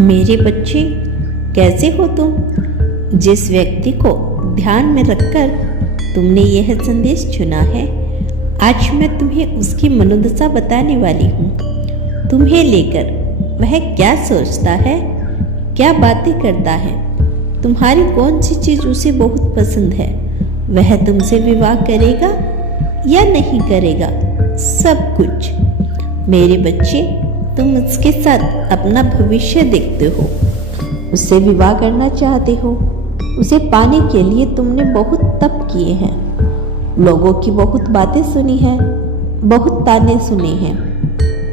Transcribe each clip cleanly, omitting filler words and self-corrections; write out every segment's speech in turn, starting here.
मेरे बच्चे, कैसे हो तुम? जिस व्यक्ति को ध्यान में रखकर तुमने यह संदेश चुना है, आज मैं तुम्हें उसकी मनोदशा बताने वाली हूँ। तुम्हें लेकर वह क्या सोचता है, क्या बातें करता है, तुम्हारी कौन सी चीज़ उसे बहुत पसंद है, वह तुमसे विवाह करेगा या नहीं करेगा, सब कुछ। मेरे बच्चे, तुम उसके साथ अपना भविष्य देखते हो, उससे विवाह करना चाहते हो। उसे पाने के लिए तुमने बहुत तप किए हैं, लोगों की बहुत बातें सुनी हैं, बहुत ताने सुने हैं,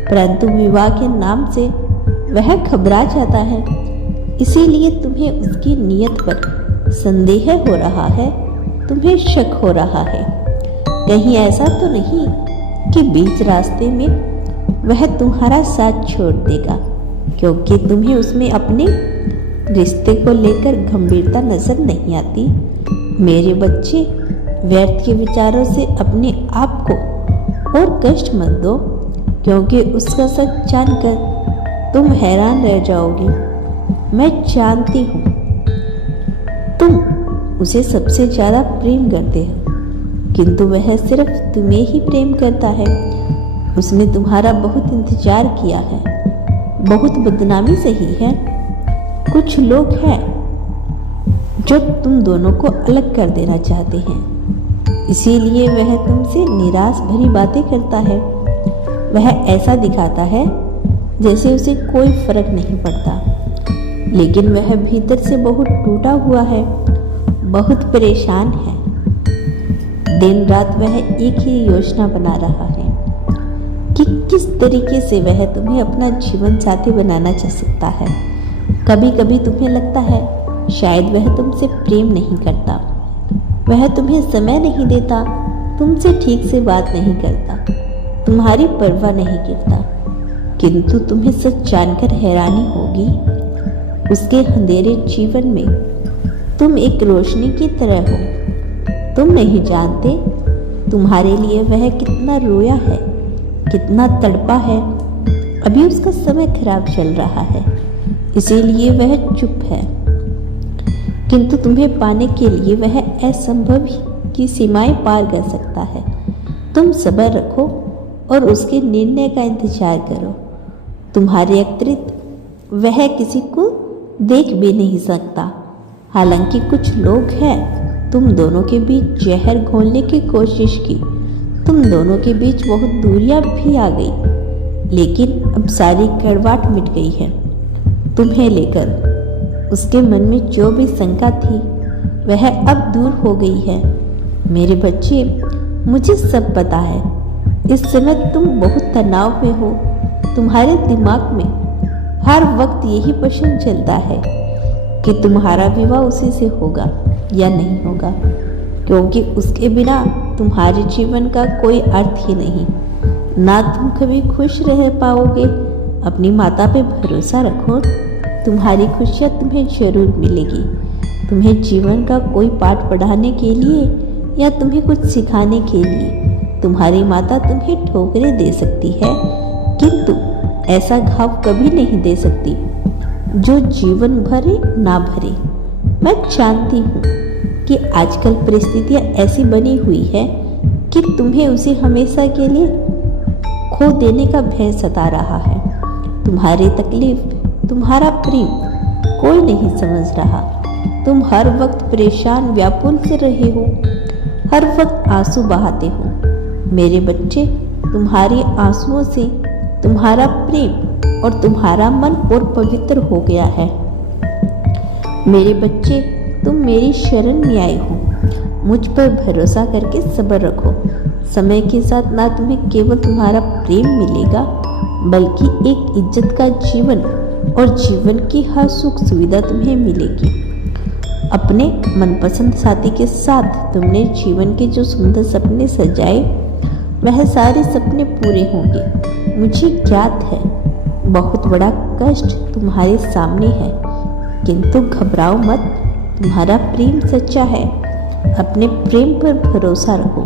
परंतु विवाह के नाम से वह घबरा जाता है। इसीलिए तुम्हें उसकी नीयत पर संदेह हो रहा है, तुम्हें शक हो रहा है। कहीं ऐसा तो नहीं कि बीच रास्ते में वह तुम्हारा साथ छोड़ देगा, क्योंकि तुम्हें उसमें अपने रिश्ते को लेकर गंभीरता नजर नहीं आती। मेरे बच्चे, व्यर्थ के विचारों से अपने आप को और कष्ट मत दो, क्योंकि उसका सच जानकर तुम हैरान रह जाओगे। मैं जानती हूँ तुम उसे सबसे ज्यादा प्रेम करते हो, किंतु वह सिर्फ तुम्हें ही प्रेम करता है। उसने तुम्हारा बहुत इंतजार किया है, बहुत बदनामी सही है। कुछ लोग हैं जो तुम दोनों को अलग कर देना चाहते हैं, इसीलिए वह तुमसे निराश भरी बातें करता है। वह ऐसा दिखाता है जैसे उसे कोई फर्क नहीं पड़ता, लेकिन वह भीतर से बहुत टूटा हुआ है, बहुत परेशान है। दिन रात वह एक ही योजना बना रहा है कि किस तरीके से वह तुम्हें अपना जीवन साथी बनाना चाह सकता है। कभी कभी तुम्हें लगता है शायद वह तुमसे प्रेम नहीं करता, वह तुम्हें समय नहीं देता, तुमसे ठीक से बात नहीं करता, तुम्हारी परवाह नहीं करता। किंतु तुम्हें सच जानकर हैरानी होगी, उसके अंधेरे जीवन में तुम एक रोशनी की तरह हो। तुम नहीं जानते तुम्हारे लिए वह कितना रोया है, कितना तड़पा है। अभी उसका समय खराब चल रहा है, इसीलिए वह चुप है, किंतु तुम्हें पाने के लिए वह असंभव की सीमाएं पार कर सकता है। तुम सब्र रखो और उसके निर्णय का इंतजार करो। तुम्हारे अतिरिक्त वह किसी को देख भी नहीं सकता। हालांकि कुछ लोग हैं, तुम दोनों के बीच जहर घोलने की कोशिश की, तुम दोनों के बीच बहुत दूरियां भी आ गई, लेकिन अब सारी कड़वाहट मिट गई है। तुम्हें लेकर उसके मन में जो भी शंका थी वह अब दूर हो गई है। मेरे बच्चे, मुझे सब पता है। इस समय तुम बहुत तनाव में हो। तुम्हारे दिमाग में हर वक्त यही प्रश्न चलता है कि तुम्हारा विवाह उसी से होगा या नहीं होगा, क्योंकि उसके बिना तुम्हारे जीवन का कोई अर्थ ही नहीं। ना तुम कभी खुश रह पाओगे। अपनी माता पे भरोसा रखो, तुम्हारी खुशियाँ तुम्हें जरूर मिलेगी। तुम्हें जीवन का कोई पाठ पढ़ाने के लिए या तुम्हें कुछ सिखाने के लिए तुम्हारी माता तुम्हें ठोकरें दे सकती है, किंतु ऐसा घाव कभी नहीं दे सकती जो जीवन भरे ना भरे। मैं जानती हूँ कि आजकल परिस्थितियाँ ऐसी बनी हुई है कि तुम्हें उसे हमेशा के लिए खो देने का भय सता रहा है। तुम्हारी तकलीफ, तुम्हारा प्रेम कोई नहीं समझ रहा। तुम हर वक्त परेशान व्याकुल से रहे हो, हर वक्त आंसू बहाते हो। मेरे बच्चे, तुम्हारे आंसुओं से तुम्हारा प्रेम और तुम्हारा मन और पवित्र हो गया है। मेरे बच्चे, तुम मेरी शरण में आए हो। मुझ पर भरोसा करके सब्र रखो। समय के साथ ना तुम्हें केवल तुम्हारा प्रेम मिलेगा, बल्कि एक इज्जत का जीवन और जीवन की हर सुख सुविधा तुम्हें मिलेगी। अपने मनपसंद साथी के साथ तुमने जीवन के जो सुंदर सपने सजाए, वह सारे सपने पूरे होंगे। मुझे ज्ञात है बहुत बड़ा कष्ट तुम्हारे सामने है, किंतु घबराओ मत। तुम्हारा प्रेम सच्चा है। अपने प्रेम पर भरोसा रखो।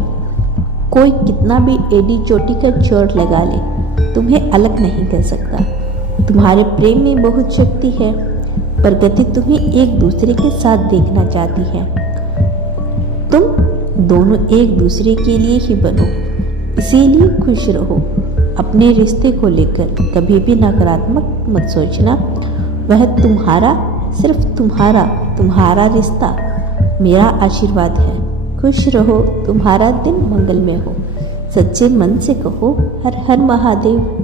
कोई कितना भी एड़ी चोटी का जोर लगा ले, तुम्हें अलग नहीं कर सकता। तुम्हारे प्रेम में बहुत शक्ति है, प्रकृति तुम्हें एक दूसरे के साथ देखना चाहती है। तुम दोनों एक दूसरे के लिए ही बनो, इसीलिए खुश रहो। अपने रिश्ते को लेकर कभी भी नकारात्मक मत सोचना। वह तुम्हारा, सिर्फ तुम्हारा रिश्ता मेरा आशीर्वाद है। खुश रहो, तुम्हारा दिन मंगलमय हो। सच्चे मन से कहो हर हर महादेव।